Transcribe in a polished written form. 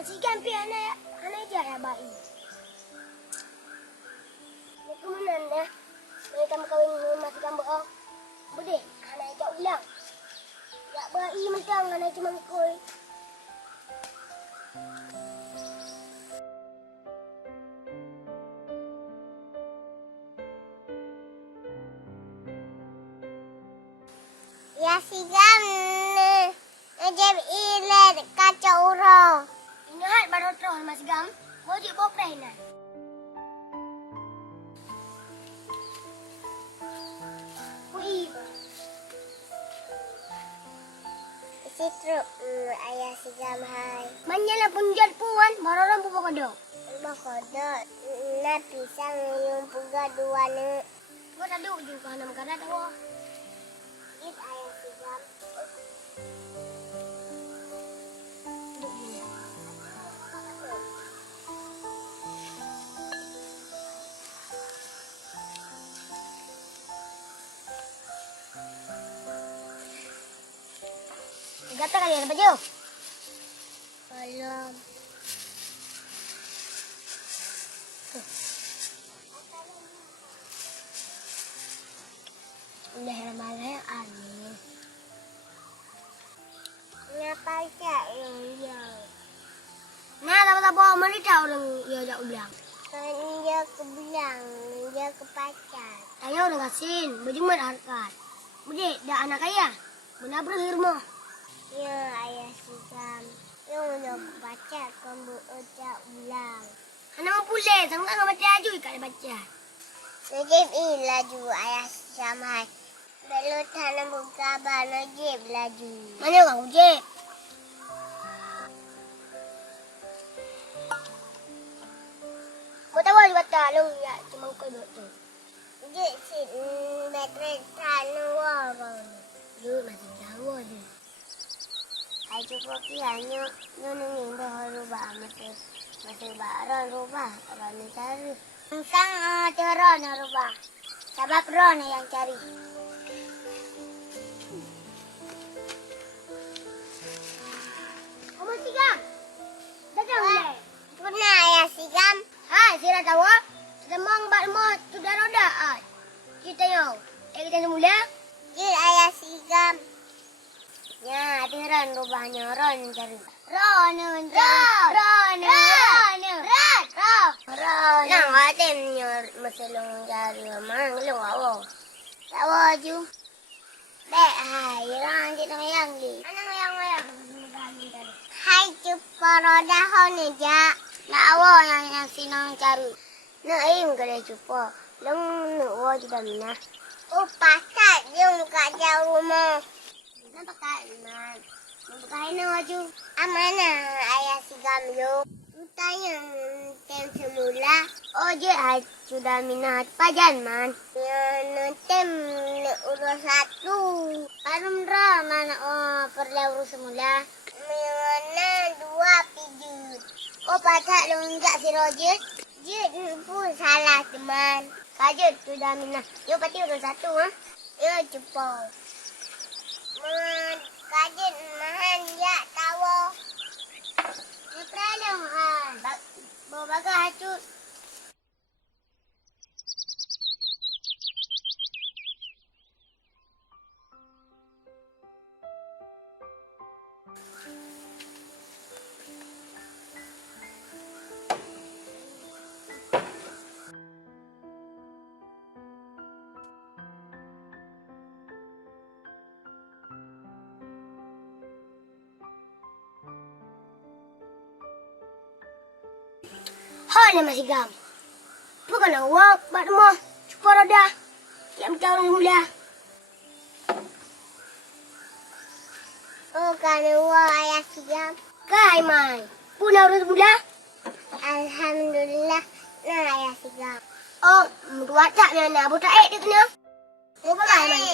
Masihkan pi anak aja ya bayi. Kemudian dah mereka kawin masihkan bohong. Bude anak aja ulang. Ya bayi macam anak cuma koi. Ya sigam ngejep ilet kaca uro. Ingat baru terus Mas Gam. Mau je boprai nak. Kui. Sitru ayah sigam hai. Manyalah punjat puan baru orang pupa kodok. Bakodok na pisang yung puga dua ne. Kau tak duduk juga nak makan tahu. It ayah sigam. Gata kali ada baju. Belum. Udah ramai aneh. Ngapa cak yang dia? Nah, tak apa mari tahu orang dia tak ulang. Kan dia ke belang, dia ke pacar. Ayo orang kasin, baju mana harkat. Bude dah anak kaya. Mana berhirmah. Ya ayah sigam. Yung udah ke pacar kan buat ulang. Anak mau pulih, sama kan baca aju ikat baca. Najib laju ayah sigam hai. Belum tanam buka bah Najib laju. Mana orang ujek? Kau tahu juga tak long ya cuma kau duduk tu. Najib sit bateri tanam warung. Lu masih jauh je. Hai cuba kiranya nunungin baharu bah masih baron rubah orang cari. Sang teron rubah. Sebab ron yang cari. Kamu sigam. Datang le. Pernah ayah sigam. Hai, sira tahu? Semang bat mo sudah roda ai. Kita yo. Kita mula. Jil ayah sigam. Ya, teron rubahnya ron cari. Ron. Nang atin nyor masalong cari mang long awo. Awo ju. Dek hai ron kita yang di. Anang yang. Hai cupa roda hone ja. Lawa yang sinang cari. Na ayun kada cupa. Long nuwa juga mina. Oh pasat yung kaja rumah. Nampak tak? Nampak na aju. Amana ayah sigam yo. Tanya tem semula. Oh je, sudah minat pajan man. Yang tem urus satu. Parum ra mana perlu urus semula. Mana dua pijut. Oh patak lonjak si Roger. Jut pun salah teman. Kajut sudah minat. Yo pati urus satu ha. Yo cepat. Kajut mahan ya tahu. Perlu bawa baga hacut. Hai masih gam. Bukan awak, bat mo. Cuba roda. Yang tahu mula. Oh kan ayah sigam. Kai mai. Puna urus mula. Alhamdulillah nah ayah sigam. Oh, dua tak ni nak buta dia kena. Oh, bagai mai.